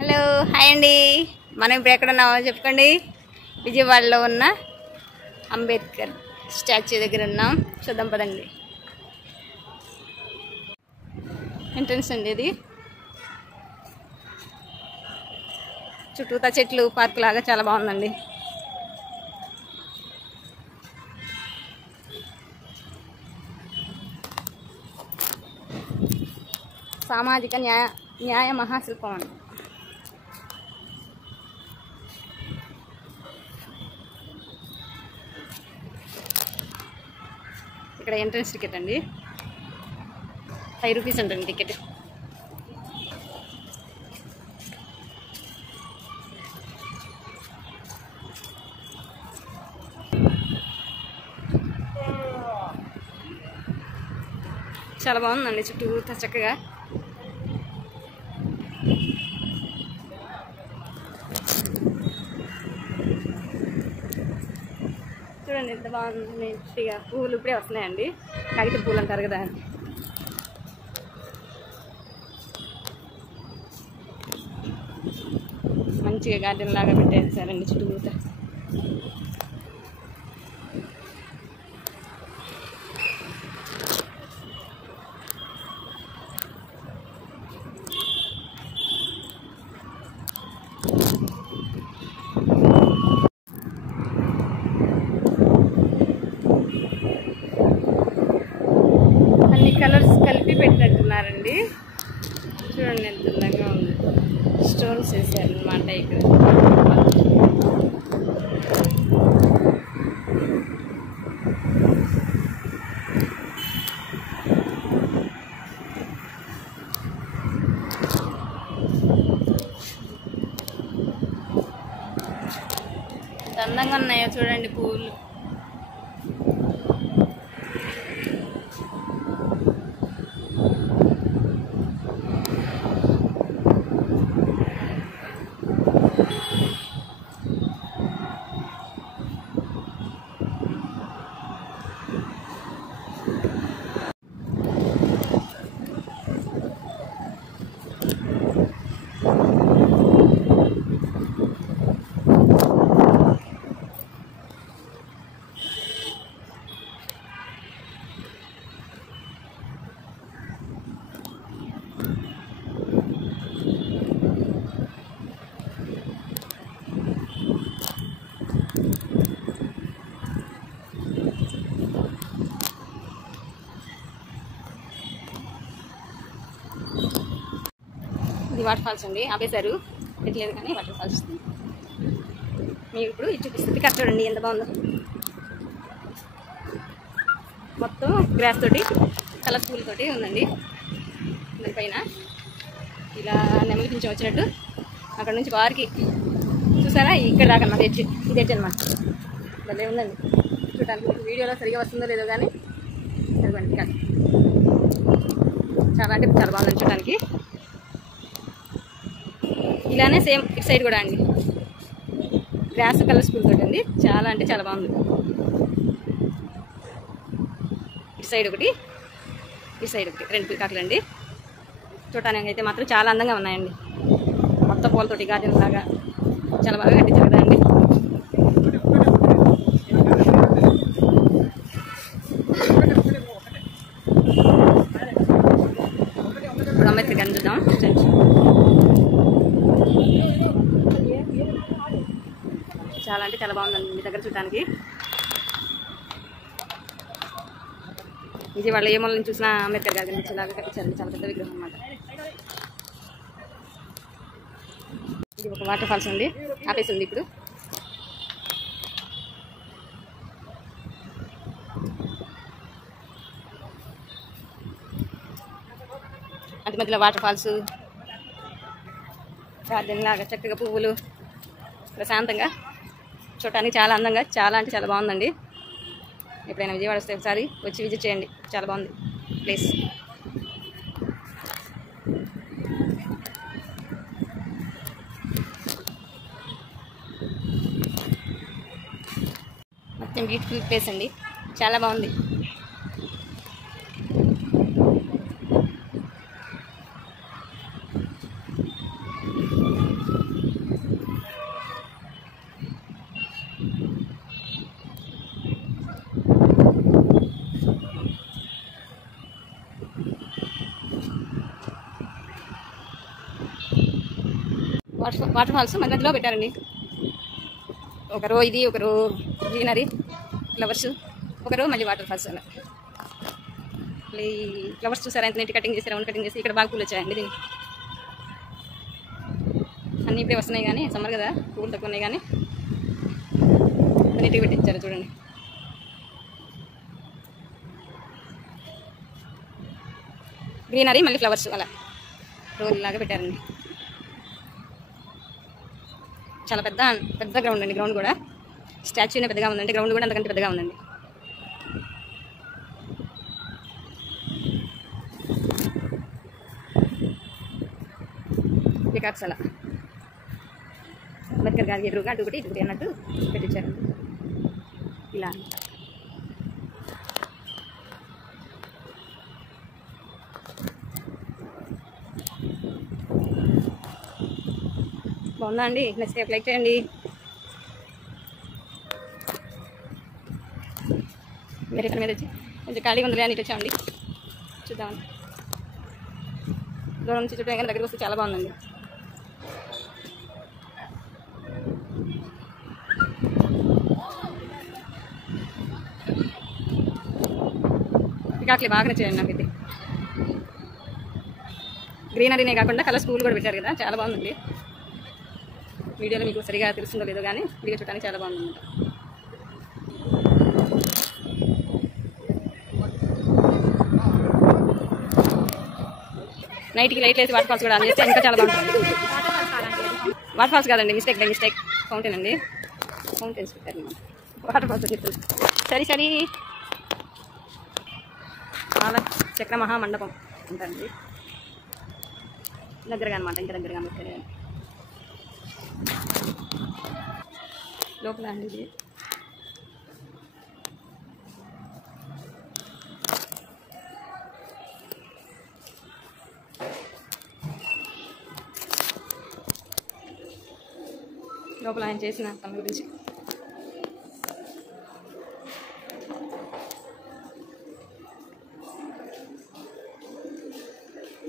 Hello hi అండి. మనం ఇప్పుడు ఎక్కడ ఉన్నామో చెప్పుకోండి. విజయవాడలో ఉన్న అంబేద్కర్ స్టాచ్యూ దగ్గర ఉన్నాం. చూద్దాం పదండి. ఎంట్రన్స్ అండి ఇది. చుట్టూతా చెట్లు పార్క్ లాగా చాలా బాగుందండి. సామాజిక న్యాయ మహాశిల్పం అండి. ఇక్కడ ఎంట్రన్స్ టికెట్ అండి, 5 రూపీస్ ఉంటుంది టికెట్. చాలా బాగుందండి, చుట్టూ చక్కగా. చూడండి ఎంత బాగుంది. మంచిగా పువ్వులు ఇప్పుడే వస్తున్నాయండి, కాగిత పువ్వులు అంటారు కదా. మంచిగా గార్డెన్ లాగా పెట్టేసారండి చుట్టూతా. అన్ని కలర్స్ కలిపి పెట్టినట్టున్నారండి. చూడండి ఎంత అందంగా ఉంది. స్టోన్స్ వేసారు అనమాట ఇక్కడ. ఎంత అందంగా ఉన్నాయో చూడండి పువ్వులు. ఇది వాటర్ ఫాల్స్ అండి, ఆపేశారు, పెట్టలేదు కానీ వాటర్ ఫాల్స్. మీరు ఇప్పుడు ఇది చూపిస్తుంది కరెక్ట్. చూడండి ఎంత బాగుందో. మొత్తం గ్రాస్ తోటి, కలర్ఫుల్ తోటి ఉందండి. దానిపైన ఇలా నెమలి పింఛం వచ్చినట్టు అక్కడ నుంచి వారికి చూసారా ఇక్కడ దాకా అన్నమాట. ఎడ్జ్ ఇది ఎడ్జ్ అనమాట. భలే ఉందండి చూడటానికి. వీడియోలో సరిగా వస్తుందో లేదో కానీ సరిపోండి. చాలా అంటే చాలా బాగుంది చూడటానికి. ఇలానే సేమ్ ఇటు సైడ్ కూడా అండి, గ్రాస్ కలర్ స్కూల్ తోటి ఉంది. చాలా అంటే చాలా బాగుంది. ఇటు సైడ్ ఒకటి, ఇటు సైడ్ ఒకటి, 2 పీకాకులు అండి. చూడటానికి అయితే మాత్రం చాలా అందంగా ఉన్నాయండి. మొత్తం పూలతోటి గార్డెన్ లాగా చాలా బాగా కట్టించారు కదా అండి. ఇప్పుడు అంబేద్కర్ గారిని చూద్దాం. చాలా అంటే చాలా బాగుందండి మీ దగ్గర చూడటానికి. విజయవాడలో ఏ మూలని చూసినా అంబేద్కర్ గారి కనిపించేలాగా కట్టించారండి. చాలా పెద్ద విగ్రహం అన్నమాట. ఇది ఒక వాటర్ ఫాల్స్ అండి, ఆపేసింది ఇప్పుడు. అది మధ్యలో వాటర్ ఫాల్స్, గార్డెన్ లాగా చక్కగా పువ్వులు, ప్రశాంతంగా చూడటానికి చాలా అందంగా, చాలా అంటే చాలా బాగుందండి. ఎప్పుడైనా విజయవాడ వస్తే ఒకసారి వచ్చి విజిట్ చేయండి. చాలా బాగుంది ప్లేస్. మొత్తం బ్యూటిఫుల్ ప్లేస్ అండి, చాలా బాగుంది. వాటర్ ఫాల్స్ మధ్యలో పెట్టారండి. ఒక రో ఇది, ఒక రో గ్రీనరీ ఫ్లవర్స్, ఒక రో మళ్ళీ వాటర్ ఫాల్స్. అలా ఈ ఫ్లవర్స్ చూసారా ఎంత నీట్ కటింగ్ చేసి, రౌండ్ కటింగ్ చేసి. ఇక్కడ బాగా పూలు వచ్చాయండి దీనికి. అన్నీ ఇప్పుడే వస్తున్నాయి కానీ సమ్మర్ కదా, పూలు తక్కువ ఉన్నాయి కానీ నీట్గా పెట్టించారు చూడండి. గ్రీనరీ మళ్ళీ ఫ్లవర్స్ అలా రోల్ లాగా పెట్టారండి. చాలా పెద్ద గ్రౌండ్ అండి. గ్రౌండ్ కూడా స్టాచ్యూనే పెద్దగా ఉందండి, గ్రౌండ్ కూడా అంతకంటే పెద్దగా ఉందండి. పికాక్స్ అలా అంబేద్కర్ గారికి ఎదురుగా అటు ఒకటి ఇటు అన్నట్టు పెట్టించారు. ఇలా బాగుందా అండి? నచ్చితే లైక్ చేయండి. మీరు ఇక్కడ మీద వచ్చి కొంచెం ఖాళీగా ఉందిలే అని ఇటు వచ్చామండి. చూద్దామని దూరం నుంచి చుట్టూ దగ్గరికి వస్తే చాలా బాగుందండి. పికాక్లే బాగా నచ్చాయండి నాకైతే. గ్రీనరీనే కాకుండా కలర్ స్కూల్ కూడా పెట్టారు కదా, చాలా బాగుందండి. వీడియోలో మీకు సరిగా తెలుస్తుందో లేదో కానీ వీడియో చూడడానికి చాలా బాగుందన్నమాట. నైట్కి లైట్లు వేసి వాటర్ ఫాల్స్ కూడా ఆన్ చేస్తే ఇంకా చాలా బాగుంటుంది. వాటర్ ఫాల్స్ కాదండి, మిస్టేక్ ఫౌంటైన్ అండి. ఫౌంటైన్స్ పెట్టారు, వాటర్ ఫాల్స్ చెప్తారు. సరే చాలా చక్ర మహామండపం ఉంటుంది దగ్గరగా అనమాట. ఇంకా దగ్గరగా పెట్టారు లోపల అండి. ఇది లోపల ఆయన చేసిన తమ గురించి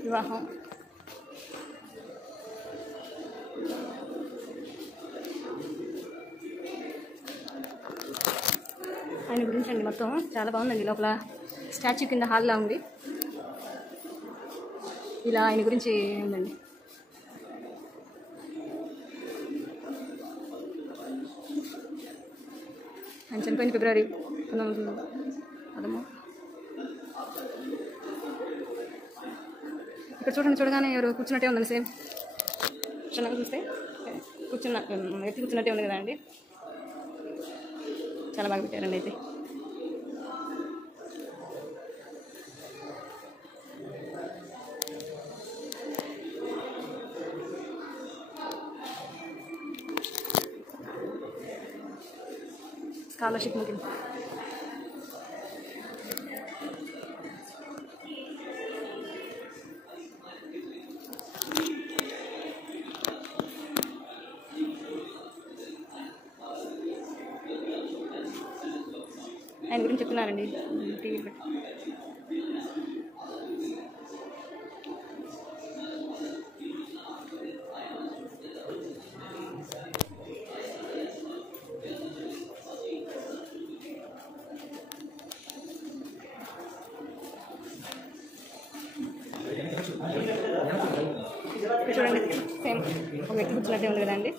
వివాహం, ఆయన గురించి అండి. మొత్తం చాలా బాగుందండి. లోపల స్టాచ్యూ కింద హాల్లా ఉంది. ఇలా ఆయన గురించి ఉందండి. ఆయన చనిపోయింది ఫిబ్రవరి 1913. ఇక్కడ చూడగానే ఎవరు కూర్చున్నట్టే ఉందండి. సేమ్ క్షణంగా చూస్తే కూర్చున్న వ్యక్తి కూర్చున్నట్టే ఉంది కదా అండి. చాలా బాగా పెట్టారండి అయితే. స్కాలర్షిప్ ముఖ్యం. ఆయన గురించి చెప్తున్నారండి టీవీలు పెట్టి. చూడండి సేమ్ ఒక వ్యక్తి కూర్చున్నట్టే ఉంది కదండి.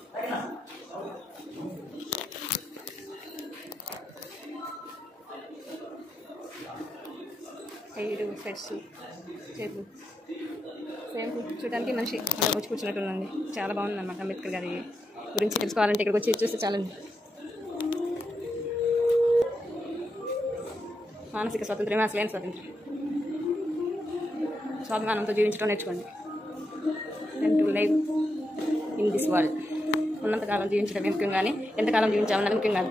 ఐదు సెట్స్ చేతులు సేమ్ చూడడానికి మనిషి అలా వచ్చి కూర్చున్నట్టు ఉందండి. చాలా బాగుంది అన్నమాట. అంబేద్కర్ గారి గురించి తెలుసుకోవాలంటే ఇక్కడికి వచ్చి చూస్తే చాలండి. మానసిక స్వాతంత్ర్యమే అసలైన స్వాతంత్ర్యం. స్వాభిమానంతో జీవించడం నేర్చుకోండి. And to live in this world. ఉన్నంతకాలం జీవించడమే ముఖ్యం కానీ ఎంతకాలం జీవించామన్నది ముఖ్యం కాదు.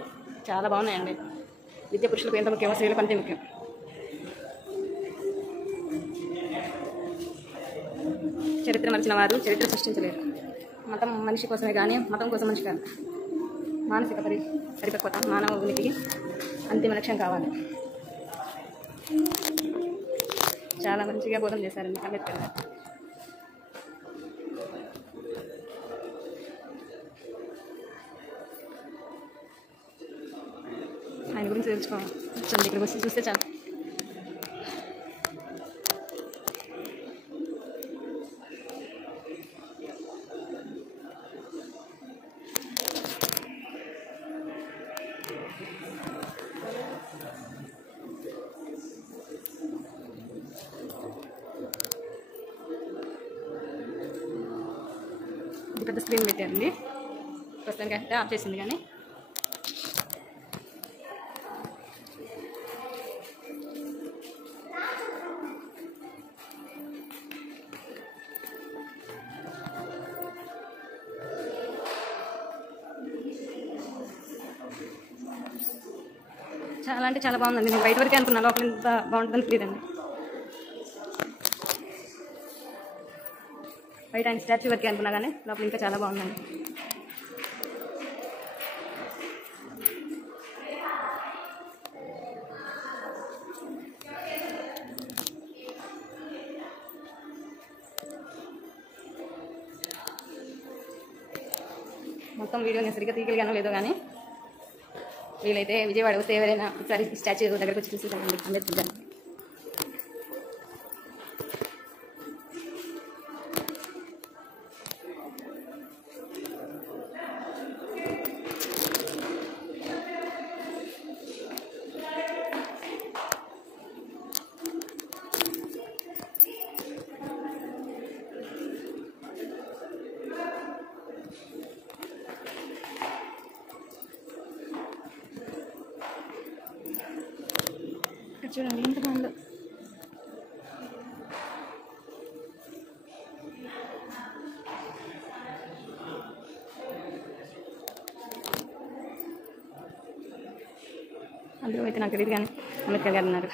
చాలా బాగున్నాయండి. విద్య పురుషులకు ఎంత ముఖ్యమో స్త్రీలకు అంతే ముఖ్యం. చరిత్ర మరిచిన వారు చరిత్ర సృష్టించలేరు. మతం మనిషి కోసమే కానీ మతం కోసం మనిషి కాదు. మానసిక పరిపక్వత మానవ ఉనికికి అంతిమ లక్ష్యం కావాలి. చాలా మంచిగా బోధన చేశారండి అంబేద్కర్ గారు. ఫీలింగ్స్ తెలుసుకోవాలి. ఇక్కడికి వచ్చి చూస్తే చాలు. పెద్ద స్క్రీన్ పెట్టారండి. ప్రస్తుతానికి అయితే ఆఫ్ చేసింది కానీ చాలా అంటే చాలా బాగుందండి. నేను బయట వరకే అనుకున్నాను, లోపల ఇంత బాగుంటుందని తెలియదండి. బయట ఆయన స్టాచ్యూ వరకే అనుకున్నా కానీ లోపల ఇంకా చాలా బాగుందండి. మొత్తం వీడియో నేను సరిగ్గా తీయగలిగానో లేదో కానీ వీలైతే విజయవాడ వస్తే ఎవరైనా ఒకసారి స్టాచ్యూ దగ్గరకు వచ్చి చూసి అంబేద్కర్ గారు. చూడండి ఎంత బాగుందో. అందులో అయితే నాకు తెలియదు కానీ అంబేద్కర్ గారు ఉన్నారు.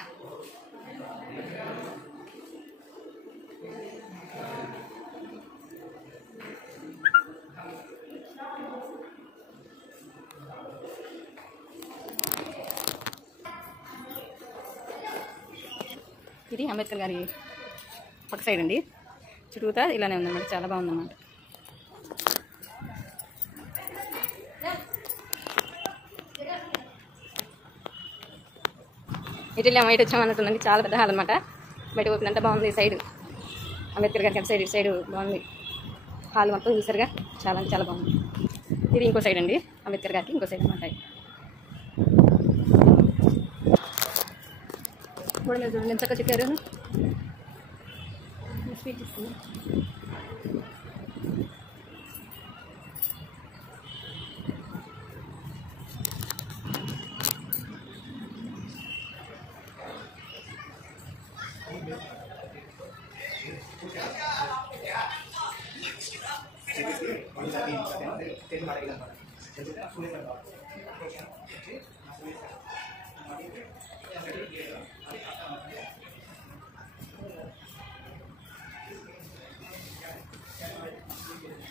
ఇది అంబేద్కర్ గారి పక్క సైడ్ అండి. చుట్టూతా ఇలానే ఉందన్నమాట. చాలా బాగుందన్నమాట. ఇటు వెళ్ళాము, బయట వచ్చామన్నట్టుందండి. చాలా పెద్ద హాల్ అనమాట. బయట పోతుందంటే బాగుంది. సైడ్ అంబేద్కర్ గారికి అటు సైడ్, ఇటు సైడ్ బాగుంది. హాల్ మొత్తం చూసారుగా, చాలా అంటే చాలా బాగుంది. ఇది ఇంకో సైడ్ అండి, అంబేద్కర్ గారికి ఇంకో సైడ్ అనమాట. కూడా మీరు చూడండి ఎంత చక్కగా చెప్పారు. స్పీచ్ ఇస్తుంది.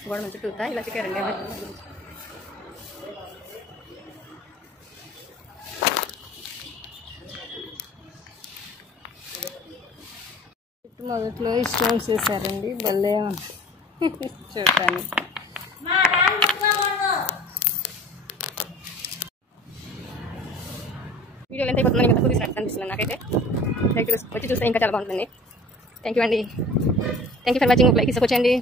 గోడ మంచి చూస్తా ఇలా చెక్కారండి. మొదట్లో స్టోన్స్ చేశారండి, భలే చూడటాను. వీడియోలు ఎంత అయిపోతుందని ఇంకా తక్కువ తీసినట్టు అనిపిస్తుంది నాకైతే. లైక్ వచ్చి చూస్తే ఇంకా చాలా బాగుంటుంది. థ్యాంక్ యూ అండి. Thank you for watching. Like ఇసుకొచ్చండి.